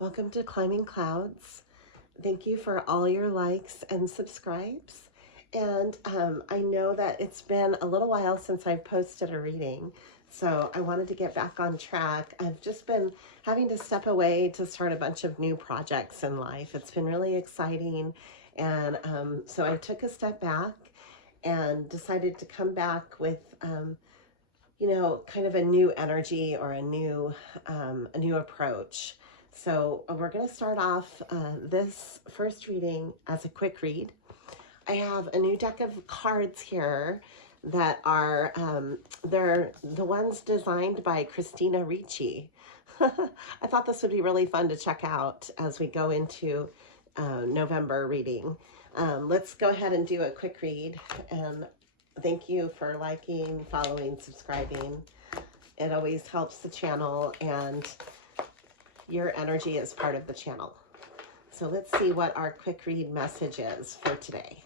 Welcome to Climbing Clouds. Thank you for all your likes and subscribes. And I know that it's been a little while since I've posted a reading, so I wanted to get back on track. I've just been having to step away to start a bunch of new projects in life. It's been really exciting. And so I took a step back and decided to come back with kind of a new energy or a new approach. So we're going to start off this first reading as a quick read. I have a new deck of cards here that are they're the ones designed by Christina Ricci. I thought this would be really fun to check out as we go into November reading. Let's go ahead and do a quick read, and thank you for liking, following, subscribing. It always helps the channel, and your energy is part of the channel. So let's see what our quick read message is for today.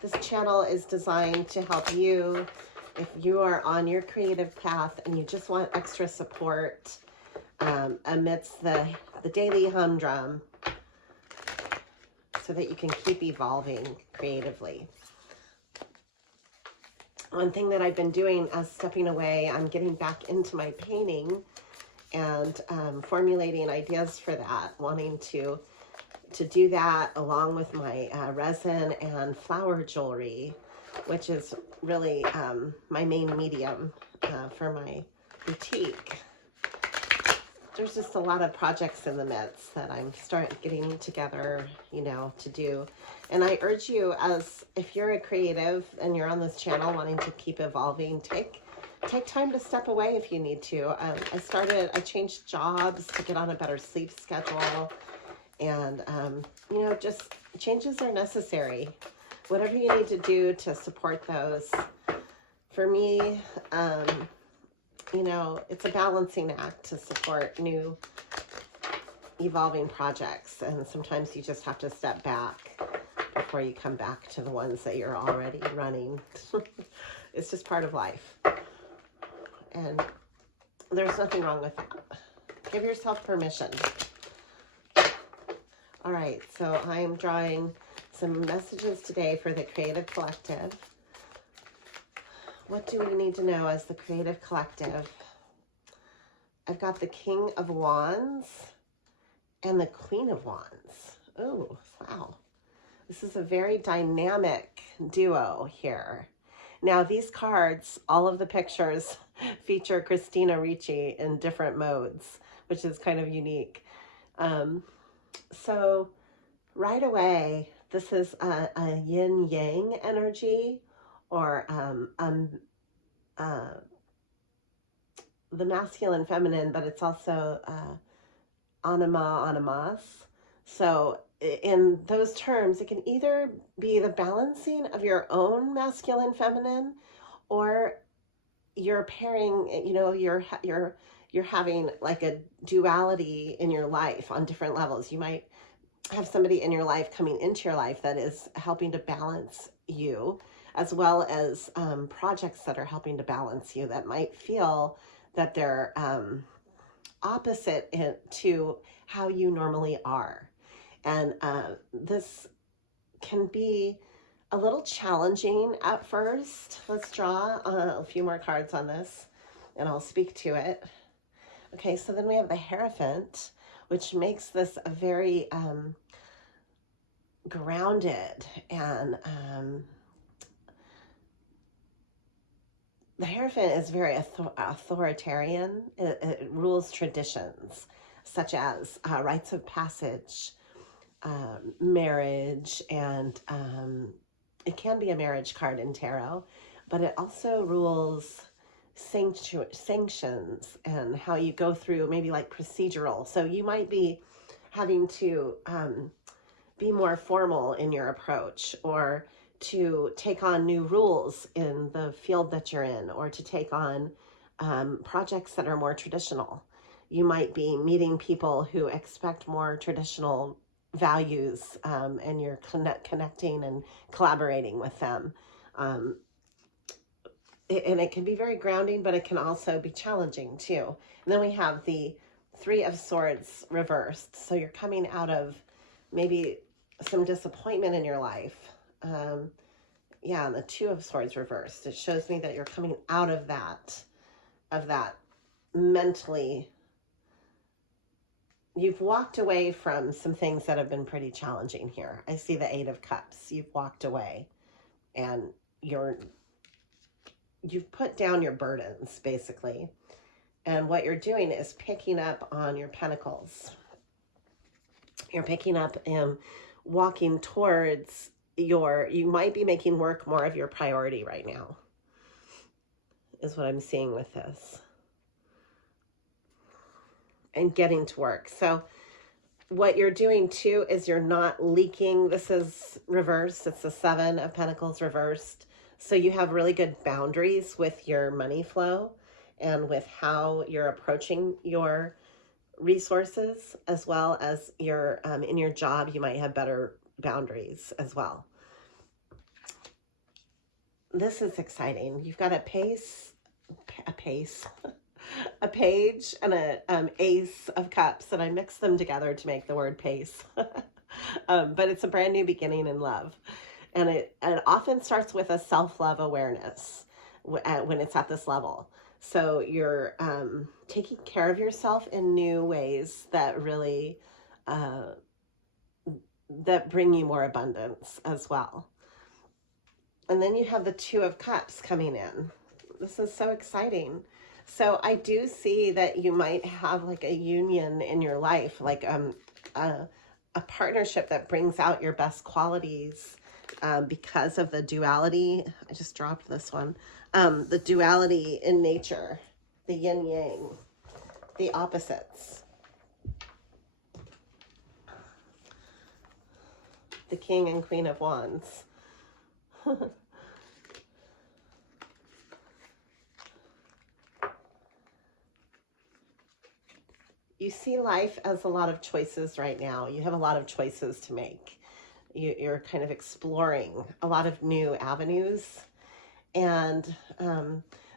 This channel is designed to help you if you are on your creative path and you just want extra support amidst the daily humdrum, so that you can keep evolving creatively. One thing that I've been doing as stepping away, I'm getting back into my painting and formulating ideas for that, wanting to do that along with my resin and flower jewelry, which is really my main medium for my boutique. There's just a lot of projects in the midst that I'm getting together, to do. And I urge you, as if you're a creative and you're on this channel wanting to keep evolving, take time to step away if you need to. I changed jobs to get on a better sleep schedule. And, just changes are necessary. Whatever you need to do to support those. For me, it's a balancing act to support new evolving projects. And sometimes you just have to step back before you come back to the ones that you're already running. It's just part of life. And there's nothing wrong with that. Give yourself permission. All right, so I'm drawing some messages today for the Creative Collective. What do we need to know as the Creative Collective? I've got the King of Wands and the Queen of Wands. Oh, wow. This is a very dynamic duo here. Now, these cards, all of the pictures feature Christina Ricci in different modes, which is kind of unique. So right away, this is a yin-yang energy, or the masculine, feminine, but it's also animas. So in those terms, it can either be the balancing of your own masculine, feminine, or you're pairing, you're having like a duality in your life on different levels. You might have somebody in your life coming into your life that is helping to balance you, as well as projects that are helping to balance you that might feel that they're opposite to how you normally are. And this can be a little challenging at first. Let's draw a few more cards on this, and I'll speak to it. Okay, so then we have the Hierophant, which makes this a very grounded and the Hierophant is very authoritarian. It rules traditions such as rites of passage, marriage, and it can be a marriage card in tarot, but it also rules sanctions and how you go through, maybe like procedural. So you might be having to be more formal in your approach, or to take on new rules in the field that you're in, or to take on projects that are more traditional. You might be meeting people who expect more traditional values, and you're connecting and collaborating with them. and it can be very grounding, but it can also be challenging too. And then we have the Three of Swords reversed. So you're coming out of maybe some disappointment in your life. Yeah, and the Two of Swords reversed. It shows me that you're coming out of that mentally. You've walked away from some things that have been pretty challenging here. I see the Eight of Cups. You've walked away and you've put down your burdens, basically. And what you're doing is picking up on your pentacles. You're picking up and walking towards you might be making work more of your priority right now, is what I'm seeing with this. And getting to work. So what you're doing too is you're not leaking. This is reversed. It's the Seven of Pentacles reversed. So you have really good boundaries with your money flow and with how you're approaching your resources, as well as your in your job, you might have better boundaries as well. This is exciting. You've got a page and a Ace of Cups, and I mixed them together to make the word pace. But it's a brand new beginning in love. And it often starts with a self-love awareness when it's at this level. So you're taking care of yourself in new ways that really, that bring you more abundance as well. And then you have the Two of Cups coming in. This is so exciting. So I do see that you might have like a union in your life, like a partnership that brings out your best qualities because of the duality. I just dropped this one. The duality in nature, the yin yang, the opposites. The King and Queen of Wands. You see life as a lot of choices right now. You have a lot of choices to make. You're kind of exploring a lot of new avenues. And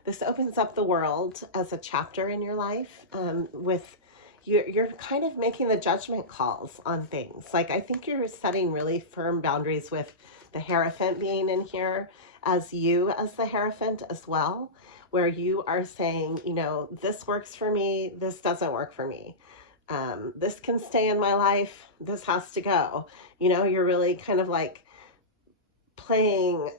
this opens up the world as a chapter in your life with you're kind of making the judgment calls on things. Like, I think you're setting really firm boundaries with the Hierophant being in here as you as the Hierophant as well, where you are saying, you know, this works for me, this doesn't work for me. This can stay in my life, this has to go. You know, you're really kind of like playing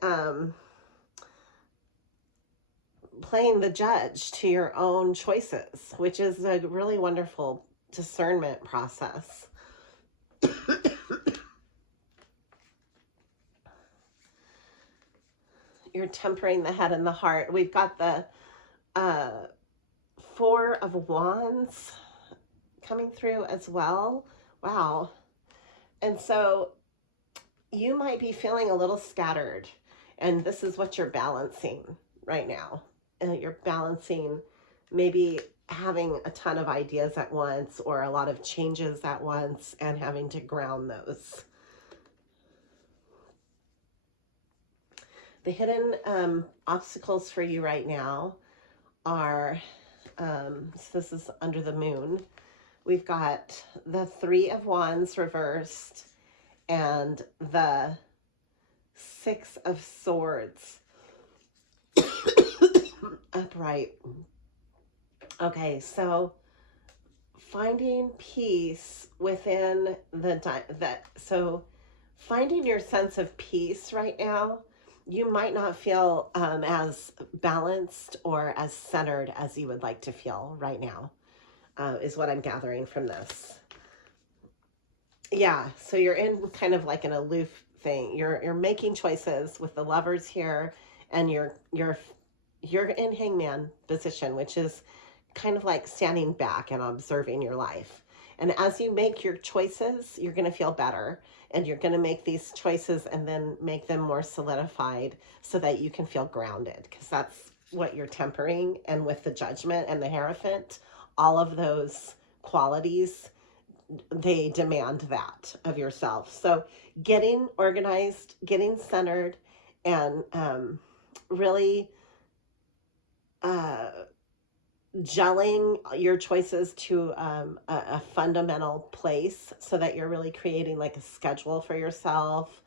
the judge to your own choices, which is a really wonderful discernment process. You're tempering the head and the heart. We've got the Four of Wands coming through as well. Wow. And so you might be feeling a little scattered, and this is what you're balancing right now. And you're balancing maybe having a ton of ideas at once or a lot of changes at once and having to ground those. The hidden obstacles for you right now are, so this is under the moon. We've got the Three of Wands reversed and the Six of Swords upright. Okay, so finding peace within so finding your sense of peace right now, you might not feel as balanced or as centered as you would like to feel right now, is what I'm gathering from this. Yeah, so you're in kind of like an aloof thing. You're making choices with the Lovers here, and you're in Hangman position, which is kind of like standing back and observing your life. And as you make your choices, you're going to feel better, and you're going to make these choices and then make them more solidified so that you can feel grounded, because that's what you're tempering. And with the Judgment and the Hierophant, all of those qualities, they demand that of yourself. So getting organized, getting centered, and really uh, gelling your choices to a fundamental place so that you're really creating like a schedule for yourself,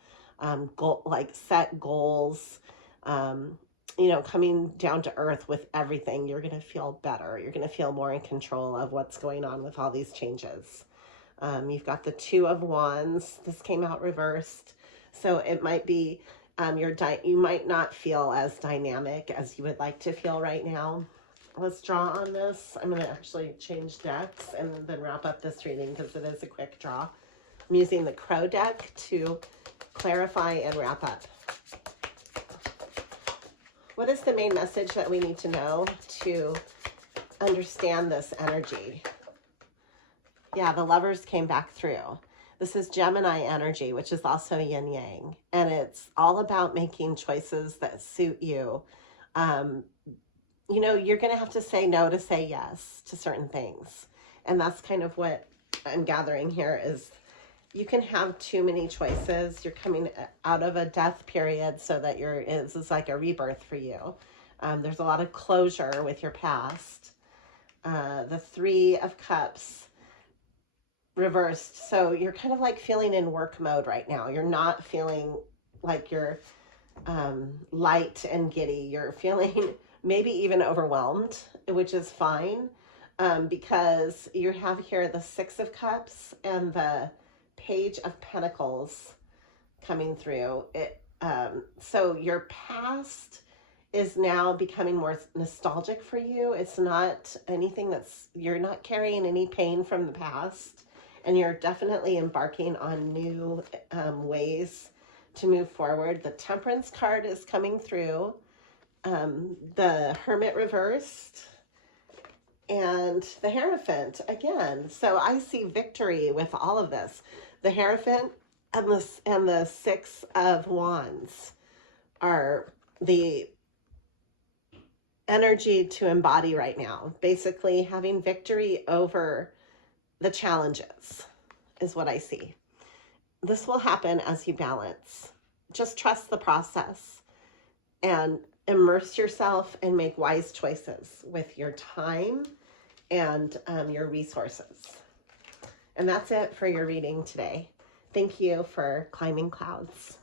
like set goals, coming down to earth with everything. You're going to feel better. You're going to feel more in control of what's going on with all these changes. You've got the Two of Wands. This came out reversed. So it might be you might not feel as dynamic as you would like to feel right now. Let's draw on this. I'm going to actually change decks and then wrap up this reading because it is a quick draw. I'm using the Crow deck to clarify and wrap up. What is the main message that we need to know to understand this energy? Yeah, the Lovers came back through. This is Gemini energy, which is also yin yang. And it's all about making choices that suit you. You're going to have to say no to say yes to certain things. And that's kind of what I'm gathering here is you can have too many choices. You're coming out of a death period so that this is like a rebirth for you. There's a lot of closure with your past. The Three of Cups reversed. So you're kind of like feeling in work mode right now. You're not feeling like you're light and giddy. You're feeling maybe even overwhelmed, which is fine, because you have here the Six of Cups and the Page of Pentacles coming through. So your past is now becoming more nostalgic for you. It's not anything you're not carrying any pain from the past, and you're definitely embarking on new ways to move forward. The Temperance card is coming through. The Hermit reversed, and the Hierophant again. So I see victory with all of this. The Hierophant and the Six of Wands are the energy to embody right now. Basically, having victory over the challenges is what I see. This will happen as you balance. Just trust the process and immerse yourself and make wise choices with your time and your resources. And that's it for your reading today. Thank you for climbing clouds.